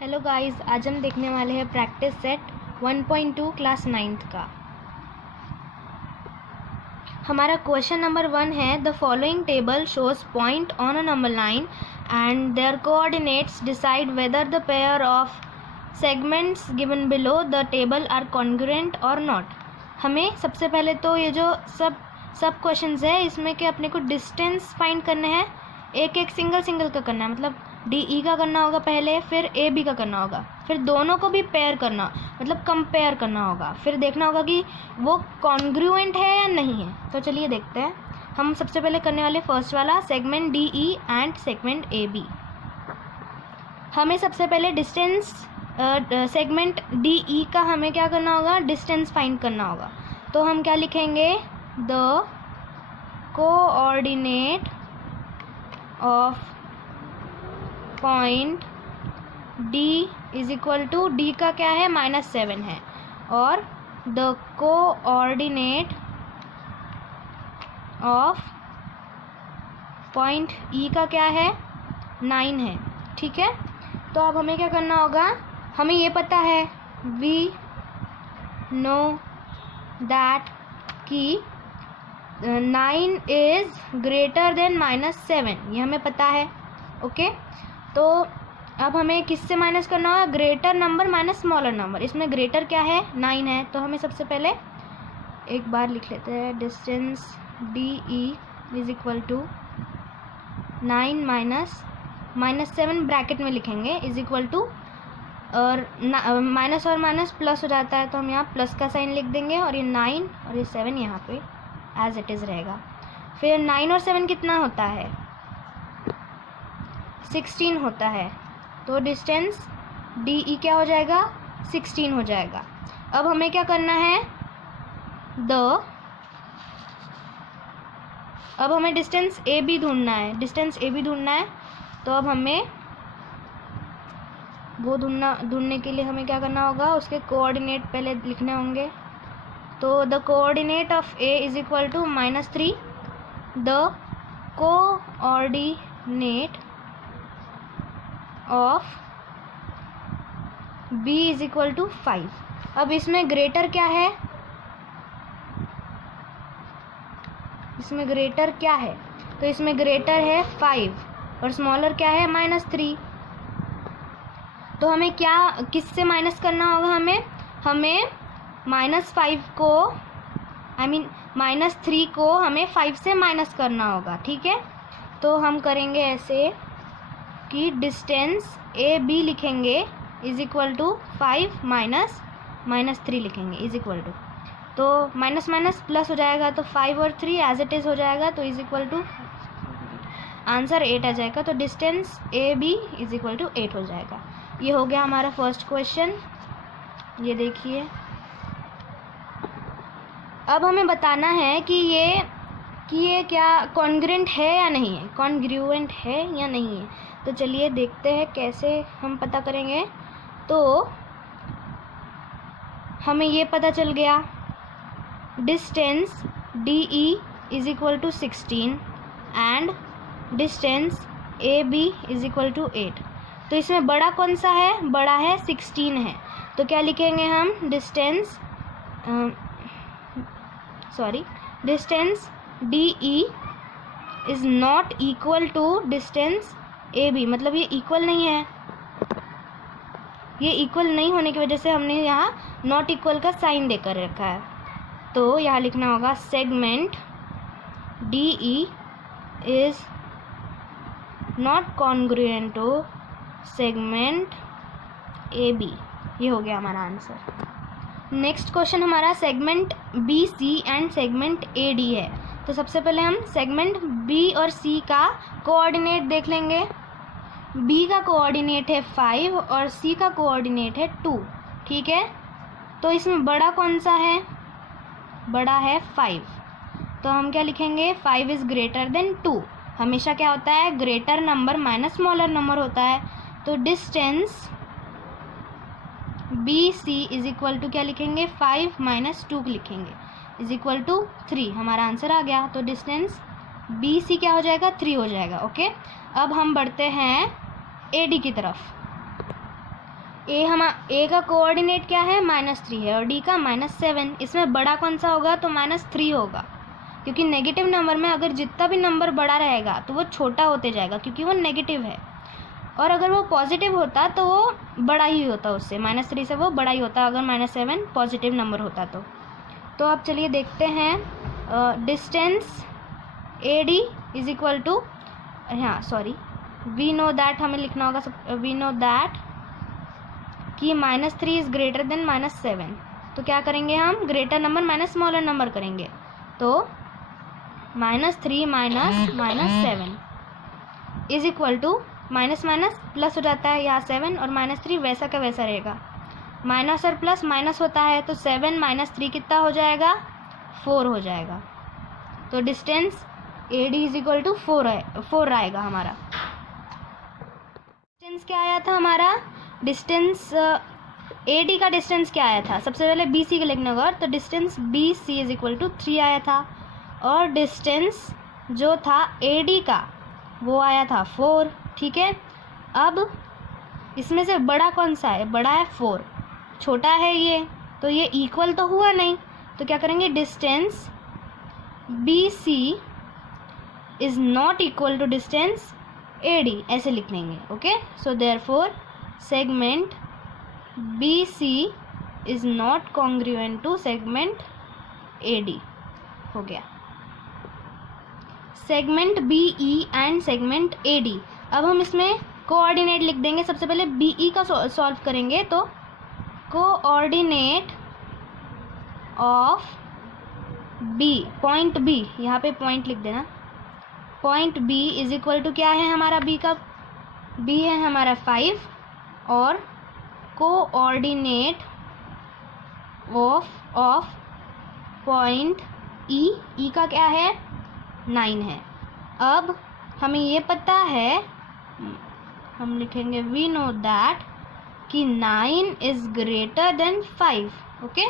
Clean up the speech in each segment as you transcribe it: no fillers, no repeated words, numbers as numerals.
Hello guys, आज हम देखने वाले हैं प्रैक्टिस सेट 1.2 क्लास 9th का। हमारा क्वेश्चन नंबर 1 है the following table shows point on a number line and their coordinates decide whether the pair of segments given below the table are congruent और not. हमें सबसे पहले तो ये जो सब क्वेश्चंस है इसमें कि अपने को डिस्टेंस फाइंड करने हैं, एक एक सिंगल का करना है। मतलब डी ई का करना होगा पहले, फिर ए बी का करना होगा, फिर दोनों को भी पेयर करना मतलब कंपेयर करना होगा, फिर देखना होगा कि वो कॉन्ग्रुएंट है या नहीं है। तो चलिए देखते हैं। हम सबसे पहले करने वाले फर्स्ट वाला segment D E and segment A B. हमें सबसे पहले डिस्टेंस सेगमेंट डी ई का हमें क्या करना होगा, डिस्टेंस फाइंड करना होगा। तो हम क्या लिखेंगे, the coordinate of point D is equal to, D का क्या है -7 है, और the coordinate of point E का क्या है 9 है। ठीक है, तो अब हमें क्या करना होगा, हमें ये पता है वी नो दैट कि 9 इज ग्रेटर देन -7, ये हमें पता है। ओके, तो अब हमें किससे माइनस करना होगा, greater number minus smaller number. इसमें ग्रेटर क्या है 9 है, तो हमें सबसे पहले एक बार लिख लेते हैं, distance D E is equal to 9 -7 bracket में लिखेंगे इज इक्वल टू, और माइनस और माइनस प्लस हो जाता है तो हम यहाँ प्लस का साइन लिख देंगे, और ये 9 और ये 7 यहाँ पे एज इट इज़ रहेगा। फिर 9 और 7 कितना होता है, 16 होता है, तो डिस्टेंस डी ई क्या हो जाएगा 16 हो जाएगा। अब हमें क्या करना है, अब हमें डिस्टेंस ए बी ढूंढना है, तो अब हमें वो ढूंढने के लिए हमें क्या करना होगा, उसके कोऑर्डिनेट पहले लिखने होंगे। तो the coordinate of A is equal to -3, the coordinate of b is equal to 5। अब इसमें ग्रेटर क्या है, तो इसमें ग्रेटर है 5 और स्मॉलर क्या है -3। तो हमें क्या किससे माइनस करना होगा, हमें -5 को -3 को हमें 5 से माइनस करना होगा। ठीक है, तो हम करेंगे ऐसे कि डिस्टेंस ए बी लिखेंगे इज इक्वल टू 5 -3 लिखेंगे इज इक्वल टू, तो माइनस माइनस प्लस हो जाएगा, तो 5 और 3 एज इट इज़ हो जाएगा, तो इज इक्वल टू आंसर 8 आ जाएगा। तो distance A B is equal to 8 हो जाएगा। ये हो गया हमारा फर्स्ट क्वेश्चन। ये देखिए, अब हमें बताना है कि ये क्या कॉन्ग्रुएंट है या नहीं है, तो चलिए देखते हैं कैसे हम पता करेंगे। तो हमें ये पता चल गया, distance D E is equal to 16 and distance A B is equal to 8। तो इसमें बड़ा कौन सा है, बड़ा है 16 है, तो क्या लिखेंगे हम, distance D E is not equal to distance A B. मतलब ये इक्वल नहीं है, ये इक्वल नहीं होने की वजह से हमने यहाँ नॉट इक्वल का साइन देकर रखा है। तो यहाँ लिखना होगा segment D E is not congruent to segment A B. ये हो गया हमारा आंसर। नेक्स्ट क्वेश्चन हमारा segment B C and segment A D है। तो सबसे पहले हम सेगमेंट बी और सी का कोऑर्डिनेट देख लेंगे। बी का कोऑर्डिनेट है 5 और सी का कोऑर्डिनेट है 2। ठीक है, तो इसमें बड़ा कौन सा है, बड़ा है 5, तो हम क्या लिखेंगे, 5 इज़ ग्रेटर देन 2। हमेशा क्या होता है, greater number minus smaller number होता है। तो distance B C is equal to क्या लिखेंगे, 5 - 2 लिखेंगे इज इक्वल टू 3। हमारा आंसर आ गया। तो डिस्टेंस बी सी क्या हो जाएगा, 3 हो जाएगा। ओके, अब हम बढ़ते हैं ए डी की तरफ। ए का कोऑर्डिनेट क्या है, -3 है, और डी का -7। इसमें बड़ा कौन सा होगा, तो -3 होगा, क्योंकि नेगेटिव नंबर में अगर जितना भी नंबर बड़ा रहेगा तो वो छोटा होते जाएगा, क्योंकि वो नेगेटिव है। और अगर वो पॉजिटिव होता तो वो बड़ा ही होता, उससे -3 से वो बड़ा ही होता, अगर -7 पॉजिटिव नंबर होता तो अब चलिए देखते हैं। Distance AD is equal to, हाँ सॉरी, वी नो दैट, हमें लिखना होगा, वी नो दैट कि -3 इज़ ग्रेटर देन -7। तो क्या करेंगे हम, greater number minus smaller number करेंगे, तो -3 minus 7 is equal to, minus minus plus हो जाता है, यहाँ 7 और -3 वैसा का वैसा रहेगा, माइनस और प्लस माइनस होता है, तो 7 - 3 कितना हो जाएगा, 4 हो जाएगा। तो distance AD is equal to 4 आएगा हमारा। डिस्टेंस क्या आया था हमारा, डिस्टेंस AD का डिस्टेंस क्या आया था, सबसे पहले BC का लिखने होगा, तो distance BC is equal to 3 आया था, और डिस्टेंस जो था AD का वो आया था 4, ठीक है। अब इसमें से बड़ा कौन सा है, बड़ा है 4, छोटा है ये, तो ये इक्वल तो हुआ नहीं, तो क्या करेंगे, distance BC is not equal to distance AD, ऐसे लिख लेंगे, okay. So therefore segment BC is not congruent to segment AD, हो गया। Segment BE and segment AD, अब हम इसमें कोऑर्डिनेट लिख देंगे। सबसे पहले BE का सॉल्व करेंगे, तो coordinate of B, point B, यहाँ पे पॉइंट लिख देना, point B is equal to क्या है हमारा, B का B है हमारा 5, और कोऑर्डिनेट ऑफ पॉइंट E का क्या है, 9 है। अब हमें ये पता है, हम लिखेंगे वी नो दैट कि 9 इज ग्रेटर देन 5, ओके।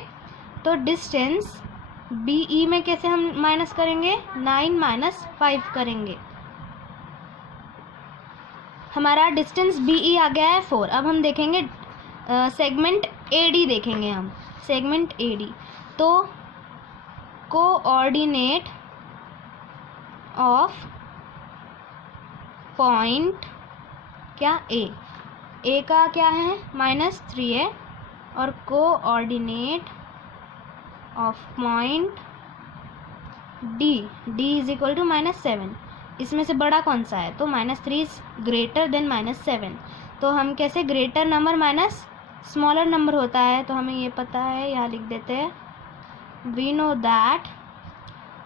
तो डिस्टेंस BE में कैसे हम माइनस करेंगे, 9 माइनस 5 करेंगे, हमारा डिस्टेंस BE आ गया है 4। अब हम देखेंगे सेगमेंट AD, देखेंगे हम सेगमेंट AD, तो कोऑर्डिनेट ऑफ पॉइंट क्या A का क्या है, -3 है, और coordinate of point D is equal to -7। इसमें से बड़ा कौन सा है, तो -3 इज ग्रेटर देन -7। तो हम कैसे, greater number minus smaller number होता है, तो हमें ये पता है, यहाँ लिख देते हैं, वी नो दैट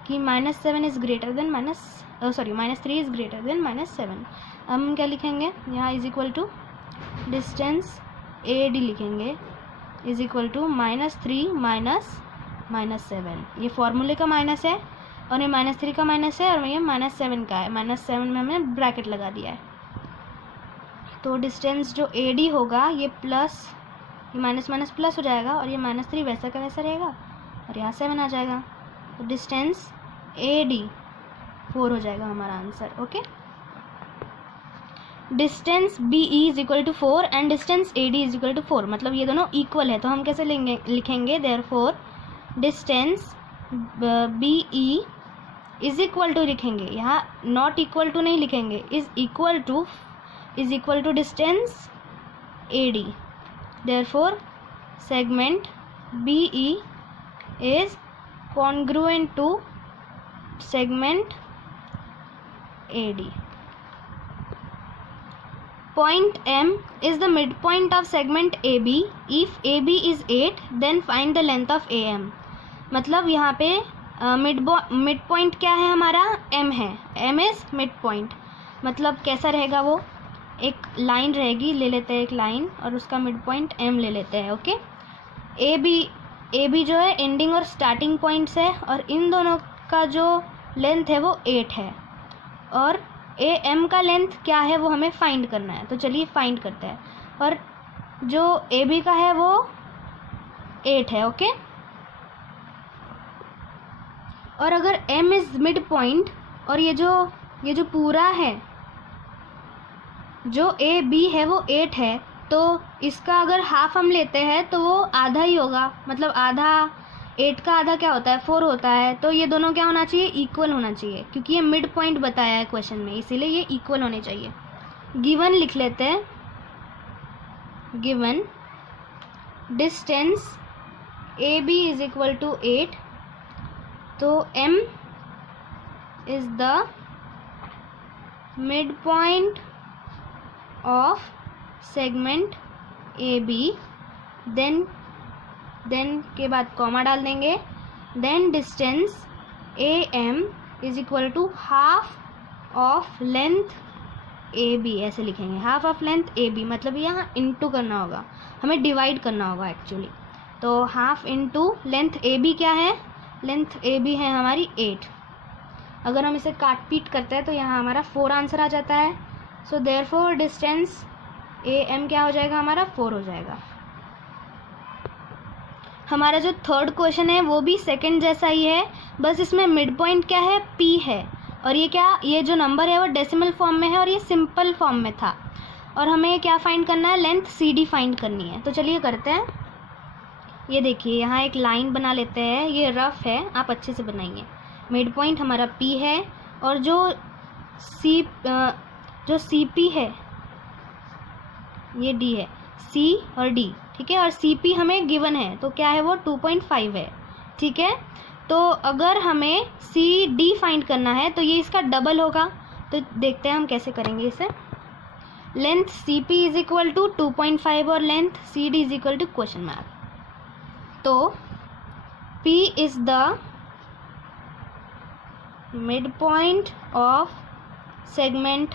कि -7 is greater than -3 is greater than -7। हम क्या लिखेंगे, यहाँ is equal to distance AD लिखेंगे, इज इक्वल टू -3 माइनस -7, ये फॉर्मूले का माइनस है, और ये -3 का माइनस है, और ये -7 का है, -7 में हमने ब्रैकेट लगा दिया है। तो डिस्टेंस जो AD होगा, ये प्लस, ये माइनस माइनस प्लस हो जाएगा, और ये -3 वैसा का वैसा रहेगा, और यहाँ 7 आ जाएगा, तो डिस्टेंस AD 4 हो जाएगा हमारा answer, okay. Distance BE is equal to 4 and distance AD is equal to 4, मतलब ये दोनों इक्वल है, तो हम कैसे लिखेंगे, therefore distance BE is equal to लिखेंगे, यहाँ नॉट इक्वल टू नहीं लिखेंगे, is equal to distance AD, therefore segment BE is congruent to segment AD. Point M is the midpoint of segment AB. If AB is 8, then find the length of AM. मतलब यहाँ पे mid point क्या है हमारा, M है, M is mid point, मतलब कैसा रहेगा वो, एक लाइन रहेगी, ले लेते हैं एक लाइन, और उसका मिड पॉइंट M ले लेते हैं, ओके। AB जो है एंडिंग और स्टार्टिंग पॉइंट्स है, और इन दोनों का जो लेंथ है वो 8 है, और AM का लेंथ क्या है वो हमें फाइंड करना है, तो चलिए फाइंड करते हैं। और जो AB का है वो 8 है, ओके। और अगर M इज मिड पॉइंट, और ये जो पूरा है, जो AB है वो 8 है, तो इसका अगर हाफ हम लेते हैं तो वो आधा ही होगा, मतलब आधा, 8 का आधा क्या होता है, 4 होता है। तो ये दोनों क्या होना चाहिए, इक्वल होना चाहिए, क्योंकि ये मिड पॉइंट बताया है क्वेश्चन में, इसीलिए ये इक्वल होने चाहिए। गिवन लिख लेते हैं, given distance A B is equal to 8, तो m is the mid point of segment A B, then के बाद कॉमा डाल देंगे, then distance A M is equal to half of length A B, ऐसे लिखेंगे, half of length A B, मतलब यहाँ into करना होगा, हमें डिवाइड करना होगा एक्चुअली। तो half into length A B क्या है, लेंथ ए बी है हमारी 8। अगर हम इसे काट पीट करते हैं तो यहाँ हमारा 4 आंसर आ जाता है। So therefore distance A M क्या हो जाएगा, हमारा 4 हो जाएगा। हमारा जो थर्ड क्वेश्चन है वो भी सेकंड जैसा ही है, बस इसमें मिड पॉइंट क्या है, पी है, और ये क्या, ये जो नंबर है वो डेसिमल फॉर्म में है और ये सिंपल फॉर्म में था, और हमें क्या फाइंड करना है, लेंथ सी डी फाइंड करनी है। तो चलिए करते हैं। ये देखिए यहाँ एक लाइन बना लेते हैं, ये रफ है, आप अच्छे से बनाइए। मिड पॉइंट हमारा P है, और जो सी पी है ये D है, C और D, ठीक है, और CP हमें गिवन है, तो क्या है वो 2.5 है, ठीक है। तो अगर हमें CD फाइंड करना है तो ये इसका डबल होगा, तो देखते हैं हम कैसे करेंगे इसे। Length CP is equal to 2.5 और length CD is equal to question mark, तो P is the mid point of segment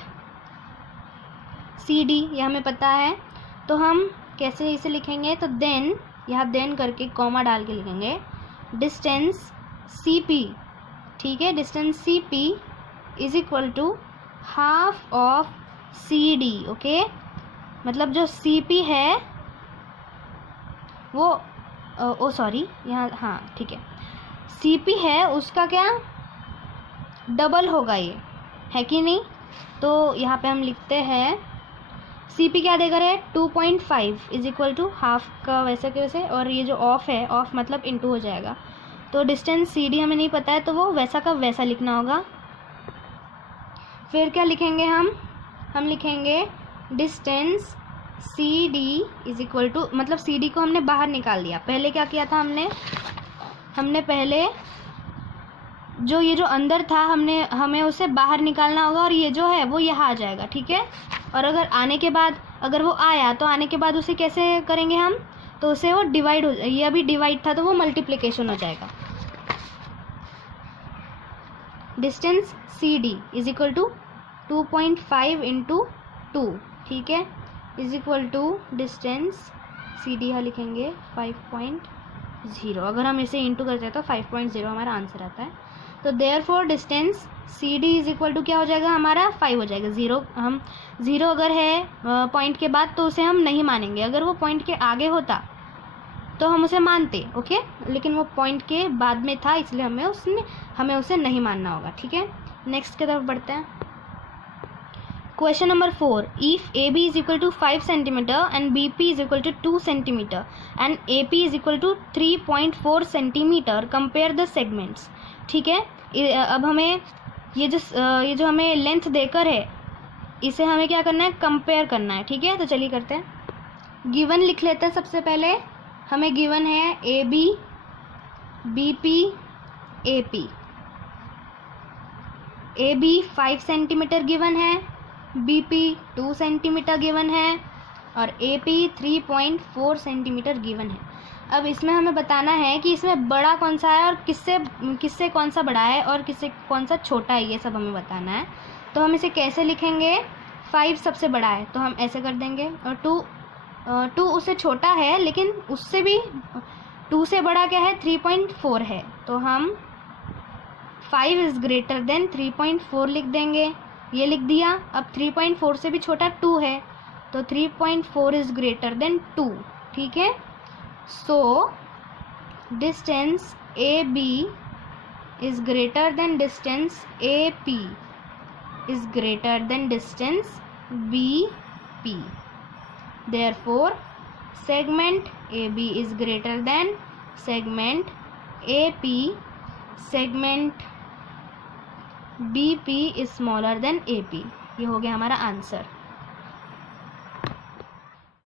CD, ये हमें पता है। तो हम कैसे इसे लिखेंगे, तो देन, यहाँ देन करके कॉमा डाल के लिखेंगे, डिस्टेंस CP, ठीक है, distance CP is equal to half of CD, okay, मतलब जो CP है वो सॉरी यहाँ, हाँ ठीक है, CP है उसका क्या डबल होगा, ये है कि नहीं। तो यहाँ पे हम लिखते हैं CP क्या देकर है 2.5 इज इक्वल टू हाफ का वैसे के वैसे, और ये जो ऑफ है, ऑफ मतलब इंटू हो जाएगा। तो डिस्टेंस CD हमें नहीं पता है, तो वो वैसा का वैसा लिखना होगा। फिर क्या लिखेंगे हम लिखेंगे distance CD is equal to, मतलब CD को हमने बाहर निकाल दिया। पहले क्या किया था हमने पहले जो ये जो अंदर था हमें उसे बाहर निकालना होगा, और ये जो है वो यहाँ आ जाएगा, ठीक है। और अगर आने के बाद अगर वो आया तो आने के बाद उसे कैसे करेंगे हम, तो उसे वो डिवाइड हो, ये अभी डिवाइड था तो वो मल्टीप्लिकेशन हो जाएगा। Distance CD is equal to 2.5 into 2, ठीक है, is equal to distance CD यहाँ लिखेंगे 5.0। अगर हम इसे इंटू करते हैं तो 5.0 हमारा आंसर आता है। तो therefore distance CD is equal to क्या हो जाएगा, हमारा 5 हो जाएगा। 0 अगर है पॉइंट के बाद तो उसे हम नहीं मानेंगे, अगर वो पॉइंट के आगे होता तो हम उसे मानते, ओके, लेकिन वो पॉइंट के बाद में था इसलिए हमें उसे नहीं मानना होगा, ठीक है। नेक्स्ट की तरफ बढ़ते हैं। Question number 4, if AB is equal to 5 centimetre and BP is equal to 2 centimetre and AP is equal to 3.4 centimetre, compare the segments, ठीक है। अब हमें ये जो हमें लेंथ देकर है इसे हमें क्या करना है, कंपेयर करना है, ठीक है। तो चलिए करते हैं। गिवन लिख लेते हैं सबसे पहले, हमें गिवन है AB, BP, AP। AB 5 centimetre given है, BP 2 सेंटीमीटर गिवन है, और AP 3.4 सेंटीमीटर गिवन है। अब इसमें हमें बताना है कि इसमें बड़ा कौन सा है और किससे कौन सा बड़ा है और किससे कौन सा छोटा है, ये सब हमें बताना है। तो हम इसे कैसे लिखेंगे, 5 सबसे बड़ा है तो हम ऐसे कर देंगे, और 2 उससे छोटा है लेकिन उससे भी 2 से बड़ा क्या है, 3.4 है, तो हम 5 इज़ ग्रेटर देन 3.4 लिख देंगे, ये लिख दिया। अब 3.4 से भी छोटा 2 है, तो 3.4 इज़ ग्रेटर देन 2, ठीक है। So distance AB is greater than distance AP is greater than distance BP, Therefore, segment AB is greater than segment AP. Segment BP is smaller than AP. ये हो गया हमारा आंसर.